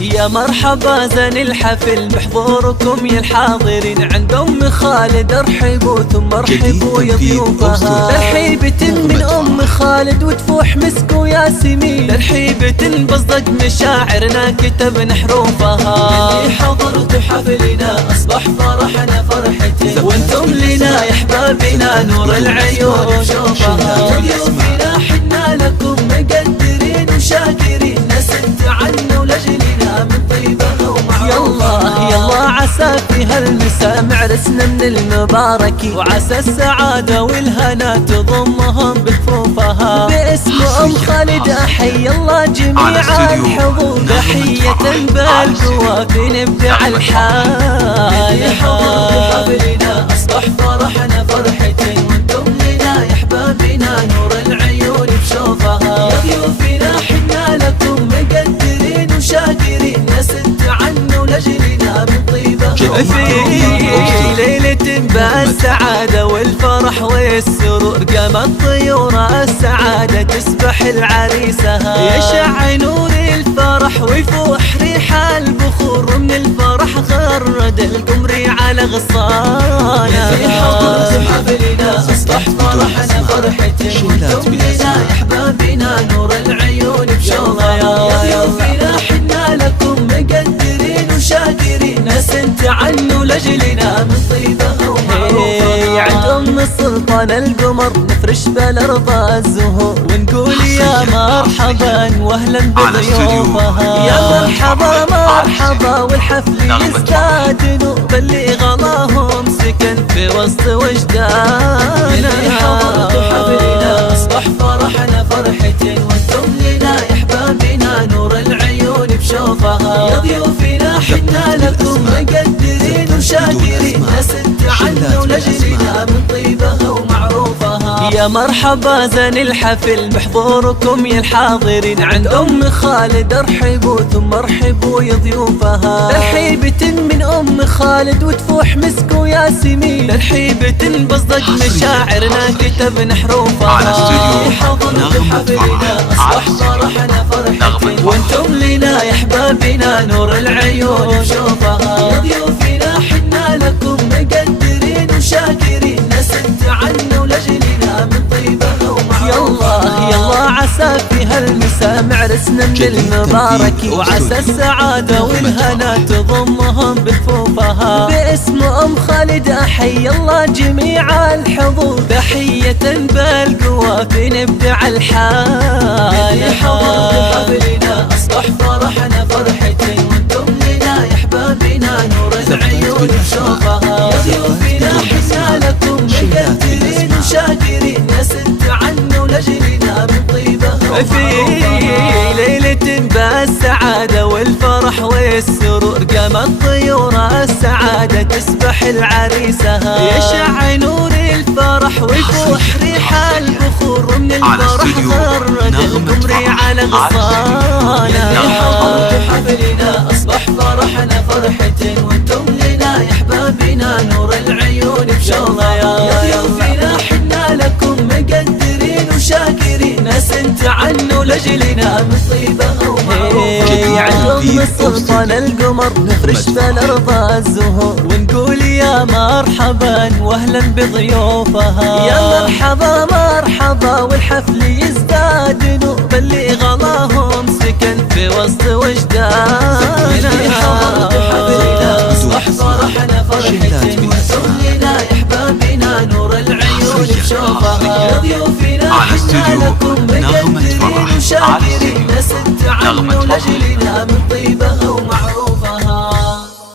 يا مرحبا زين الحفل بحضوركم يا الحاضرين عند أم خالد، ارحبوا ثم ارحبوا يا ضيوفها. ترحيبة من أم خالد وتفوح مسك وياسمين، ترحيبة بصدق مشاعرنا كتبنا حروفها. اللي حضرت حفلنا أصبح فرحنا فرحتين، وانتم لنا يا أحبابنا نور العيون شوفها. ضيوفنا حنا لكم مقدرين وشاكرين، نسد عنا ولجلنا من طيبها ومعروفها. يلا عسى في هالمساء معرسنا من المبارك، وعسى السعادة والهنا تضمهم بكفوفها. باسم أم خالد أحيي الله جميع الحضور، تحية بالقوة في نبدع الحال. اللي حضر بحفلنا أصبح فرحنا فرحتين، وانتم لنا يا أحبابنا نور العيون بشوفها. يا ضيوفنا حنا لكم مقدرين وشاكرين، نسد عنا ولجلنا من طيبها. في ليلة بالسعادة والفرح والسرور، قامت طيور السعادة تسبح العريسها. يشع نور الفرح ويفوح ريح البخور، من الفرح غرد القمر على غصانه. في حضرة حفلنا أصبح فرحنا فرحتين، وانتم لنا يا أحبابنا نور العيون بشوفها. يا ضيوفنا حنا لكم مقدرين وشاكرين، نسنت عنه لجلنا من طيبها ومعروفها. عند أم السلطان القمر نفرش بالأرض الزهور، ونقول يا مرحبا واهلا بضيوفها. يا مرحبا مرحبا والحفل يزداد نور، باللي غلاهم سكن في وسط وجداننا. اللي حضرتوا حفلنا أصبح فرحنا فرحتين، وانتم لنا يا أحبابنا نور العيون بشوفها. يا ضيوفنا حنا لكم مقدرين وشاكرين، نسد عنا ولجلنا من طيبها ومعروفها. يا مرحبا زين الحفل بحضوركم يا الحاضرين عند أم خالد، ارحبوا ثم ارحبوا يا ضيوفها. ترحيبة من أم خالد وتفوح مسك وياسمين، ترحيبة بصدق مشاعرنا كتبنا حروفها. حضرت حفلنا أصبح فرحنا فرحتين، وانتم لنا يا أحبابنا نور العيون شوفها. يا ضيوفنا حنا لكم مقدرين وشاكرين، نسد عنا ولجلنا من طيبها ومعروفها. يلا عسى في هالمساء معرسنا من المبارك، وعسى السعادة والهنا تضمهم بكفوفها. باسم أم خالد أحيي الله جميع الحضور، تحية بالقوة في نبدع الحال. اللي حضر بحفلنا أصبح فرحنا فرحتين، وانتم لنا يا أحبابنا نور العيون بشوفها. يا ضيوفنا حنا لكم مقدرين وشاكرين، نسد عنا ولجلنا من طيبها. في ليلة بالسعادة والفرح والسرور، قامت طيور السعادة تسبح العريسها. يشع نور الفرح ويفوح ريح البخور، من الفرح غرد القمر على غصانه. حضرت حفلنا أصبح فرحنا فرحتين، وانتم لنا يا أحبابنا نور العيون بشوفها. يا ضيوفنا حنا لكم مقدرين وشاكرين، نسنت عنه لجلنا من طيبها ومعروفها. عند أم السلطان القمر نفرش بالأرض الزهور، ونقول يا مرحبا واهلا بضيوفها. يا مرحبا مرحبا والحفل يزداد نور، باللي غلاهم سكن في وسط وجداننا. اللي حضرت حفلنا أصبح فرحنا فرحتين، وانتم لنا يا أحبابنا نور العيون بشوفها. يا ضيوفنا حنا لكم مقدرين وشاكرين، نسد عنا ولجلنا من طيبها